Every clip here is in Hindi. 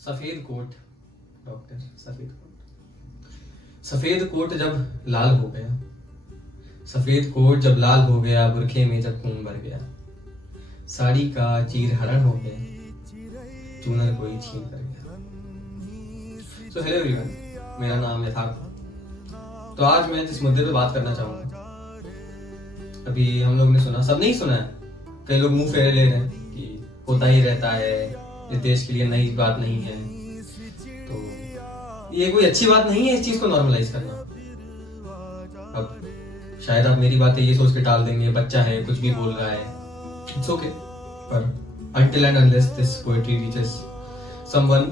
सफेद कोट डॉक्टर सफेद कोट जब लाल हो गया, सफेद कोट जब लाल हो गया, बुरखे में जब खून भर गया, साड़ी का चीर हरण हो गया, चूनर कोई छीन कर गया। सो हेलो एवरीवन, मेरा नाम यथार्थ। तो आज मैं जिस मुद्दे पे बात करना चाहूंगा, अभी हम लोग ने सुना, सब नहीं सुना है, कई लोग मुंह फेरे ले रहे हैं कि होता ही रहता है, इस देश के लिए नई बात नहीं है। तो ये कोई अच्छी बात नहीं है इस चीज को नॉर्मलाइज करना। अब शायद आप मेरी बातें ये सोच के टाल देंगे, बच्चा है, कुछ भी बोल रहा है, इट्स ओके। पर until and unless this poetry reaches someone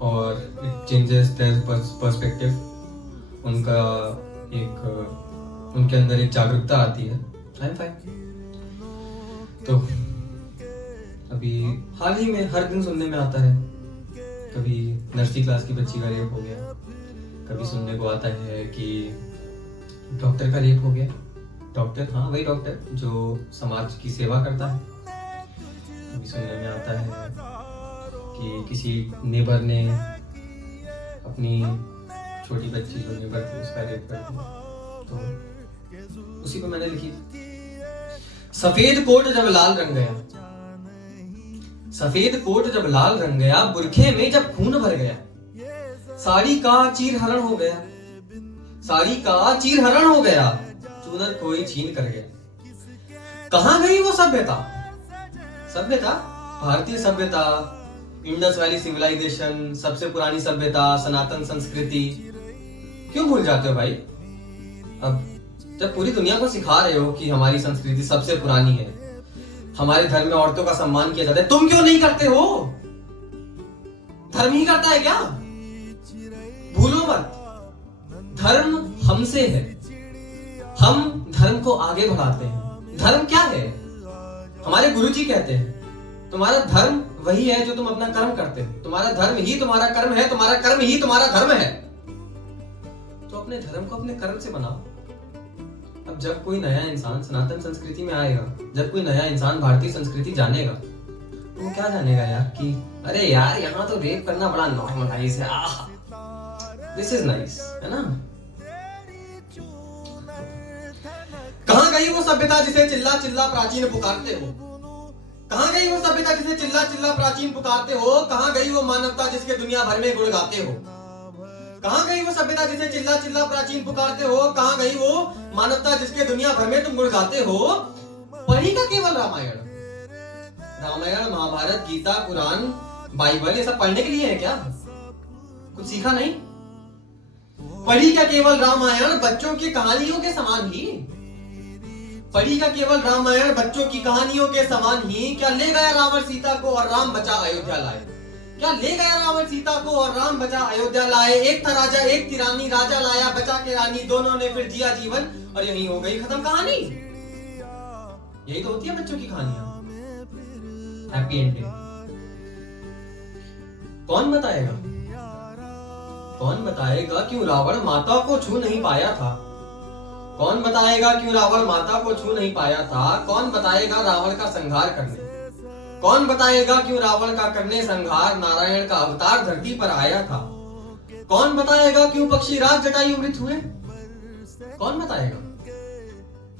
or it changes their perspective, उनके अंदर एक जागरूकता आती है, आई एम फाइन। तो अभी हाल ही में हर दिन सुनने में आता है, कभी नर्सरी क्लास की बच्ची का रेप हो गया, कभी सुनने को आता है कि डॉक्टर का रेप हो गया। डॉक्टर, हाँ वही डॉक्टर जो समाज की सेवा करता है। कभी सुनने में आता है कि किसी नेबर ने अपनी छोटी बच्ची जो नेबर थी उसका रेप कर दिया। तो उसी को मैंने लिखी, सफेद कोट जब लाल रंग गया, सफेद कोट जब लाल रंग गया, बुरखे में जब खून भर गया, साड़ी का चीर हरण हो गया, साड़ी का चीर हरण हो गया, चूनर कोई छीन कर गया। कहां गई वो सभ्यता? सभ्यता, भारतीय सभ्यता, इंडस वैली सिविलाइजेशन, सबसे पुरानी सभ्यता, सनातन संस्कृति, क्यों भूल जाते हो भाई? अब जब पूरी दुनिया को सिखा रहे हो कि हमारी संस्कृति सबसे पुरानी है, हमारे धर्म में औरतों का सम्मान किया जाता है, तुम क्यों नहीं करते हो? धर्म ही करता है क्या? भूलो मत, धर्म हमसे है, हम धर्म को आगे बढ़ाते हैं। धर्म क्या है? हमारे गुरुजी कहते हैं, तुम्हारा धर्म वही है जो तुम अपना कर्म करते हो, तुम्हारा धर्म ही तुम्हारा कर्म है, तुम्हारा कर्म ही तुम्हारा धर्म है। तो अपने धर्म को अपने कर्म से बनाओ। अब जब कोई नया इंसान सनातन संस्कृति में आएगा, जब कोई नया इंसान भारतीय संस्कृति जानेगा, तो वो क्या जानेगा यार कि अरे यार यहाँ तो रेप करना बड़ा नॉर्मलाइज है, दिस इज नाइस, है ना? कहां गई वो सभ्यता जिसे चिल्ला चिल्ला प्राचीन पुकारते हो? कहां गई वो सभ्यता जिसे चिल्ला चिल्ला प्राचीन पुकारते हो? कहां गई वो मानवता जिसके दुनिया भर में गुण गाते हो? कहां गई वो सभ्यता जिसे चिल्ला चिल्ला प्राचीन पुकारते हो? कहां गई वो मानवता जिसके दुनिया भर में तुम गुण गाते हो? पढ़ी का केवल रामायण, रामायण, महाभारत, गीता, कुरान, बाइबल, ये सब पढ़ने के लिए है क्या? कुछ सीखा नहीं? पढ़ी का केवल रामायण बच्चों की कहानियों के समान ही, पढ़ी का केवल रामायण बच्चों की कहानियों के समान ही। क्या ले गया रावण सीता को और राम बचा अयोध्या लाए? क्या ले गया रावण सीता को और राम बचा अयोध्या लाए? एक था राजा, एक थी रानी, राजा लाया बचा के रानी, दोनों ने फिर जिया जीवन और यहीं हो गई खत्म कहानी। यही तो होती है बच्चों की कहानियां, हैप्पी एंडिंग। कौन बताएगा, कौन बताएगा क्यों रावण माता को छू नहीं पाया था? कौन बताएगा क्यों रावण माता को छू नहीं पाया था? कौन बताएगा रावण का संहार करने? कौन बताएगा क्यों रावण का करने संहार नारायण का अवतार धरती पर आया था? कौन बताएगा क्यों पक्षीराज जटायु मृत हुए? कौन बताएगा?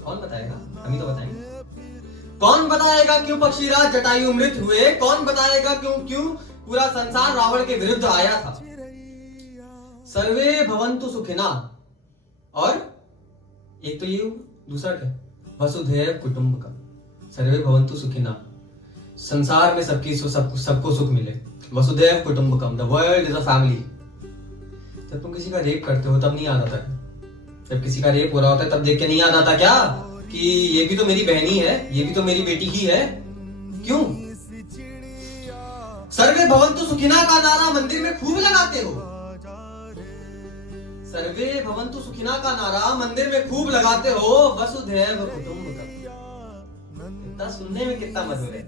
कौन बताएगा? हम ही तो बताएंगे। कौन बताएगा क्यों पक्षीराज जटायु मृत हुए? कौन बताएगा क्यों पूरा संसार रावण के विरुद्ध आया था? सर्वे भवन्तु सुखिना, और एक तो ये, दूसरा क्या? वसुधैव कुटुंबकम। सर्वे भवन्तु सुखिना, संसार में सबको सुख मिले। वसुधैव कुटुंबकम, the world is a family. जब तुम किसी का रेप करते हो तब नहीं याद आता है? जब किसी का रेप हो रहा होता है तब देख के नहीं याद आता क्या कि ये भी तो मेरी बहनी है, ये भी तो मेरी बेटी ही है? क्यों? सर्वे भवन्तु सुखिना का नारा मंदिर में खूब लगाते हो। सर्वे भवन्तु सुखिना का नारा मंदिर में खूब लगाते हो। वसुधैव कुटुंबकम, इतना सुनने में कितना मधुर है।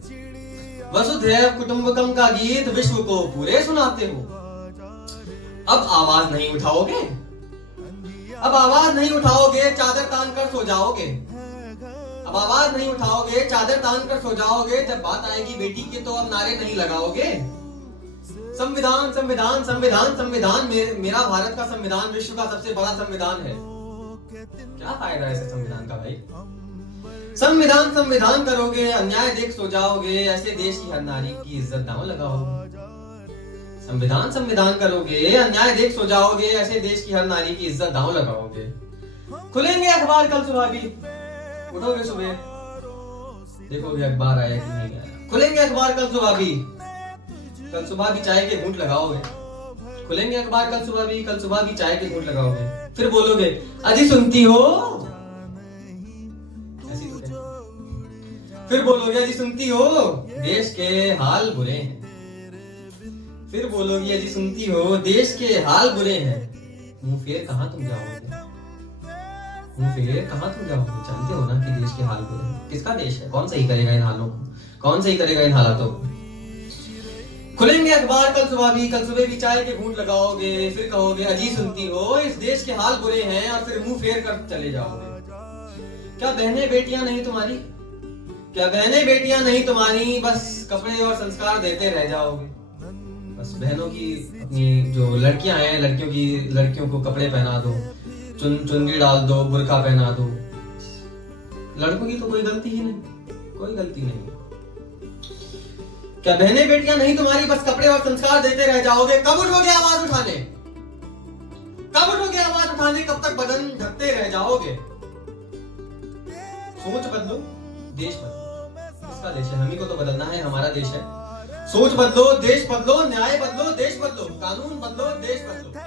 वसुधैव कुटुंबकम का गीत विश्व को पूरे सुनाते हो। अब आवाज नहीं उठाओगे? अब आवाज नहीं उठाओगे, चादर तान कर सो जाओगे। अब आवाज नहीं उठाओगे, चादर तान कर सो जाओगे। जब बात आएगी बेटी की तो अब नारे नहीं लगाओगे। संविधान संविधान संविधान संविधान, मेरा भारत का संविधान विश्व का सबसे बड़ा संविधान है। क्या फायदा है ऐसे संविधान का भाई? संविधान संविधान करोगे, अन्याय देख सो जाओगे, ऐसे देश की हर नारी की इज्जत दांव लगाओगे। संविधान संविधान करोगे, अन्याय देख सो जाओगे, ऐसे देश की हर नारी की इज्जत दांव लगाओगे। खुलेंगे अखबार कल सुबह भी, उठोगे सुबह, देखोगे अखबार आया कि नहीं आया। खुलेंगे अखबार कल सुबह भी, कल सुबह भी चाय के घूंट लगाओगे। खुलेंगे अखबार कल सुबह भी चाय के घूंट लगाओगे। फिर बोलोगे अजी सुनती हो, ऐसी तो है। फिर बोलोगे अजी सुनती हो, देश के हाल बुरे हैं। फिर बोलोगी अजी सुनती हो, देश के हाल बुरे हैं। मुंह फेर कहां तुम जाओगे? मुंह फेर कहां तुम जाओगे? जानते हो ना कि देश के हाल बुरे हैं। किसका देश है? कौन सही करेगा इन हालों को? कौन सही करेगा इन हालातों को? खुलेंगे अखबार कल सुबह भी चाय के घूंट लगाओगे। फिर कहोगे अजी सुनती हो, इस देश के हाल बुरे हैं, और फिर मुंह फेर कर चले जाओगे। क्या बहनें बेटियां नहीं तुम्हारी? क्या बहनें बेटियां नहीं तुम्हारी? बस कपड़े और संस्कार देते रह जाओगे। बस बहनों की, अपनी जो लड़कियां हैं, लड़कियों को कपड़े पहना दो, चुनरी डाल दो, बुर्का पहना दो। लड़कों की तो कोई गलती ही नहीं, कोई गलती नहीं। क्या बहनें बेटियां नहीं तुम्हारी? बस कपड़े और संस्कार देते रह जाओगे। कब उठोगे आवाज उठाने? कब उठोगे आवाज उठाने? कब तक बदन ढकते रह जाओगे? सोच बदलो, देश बदलो। इसका देश है, हम ही को तो बदलना है, हमारा देश है। सोच बदलो, देश बदलो, न्याय बदलो, देश बदलो, कानून बदलो, देश बदलो।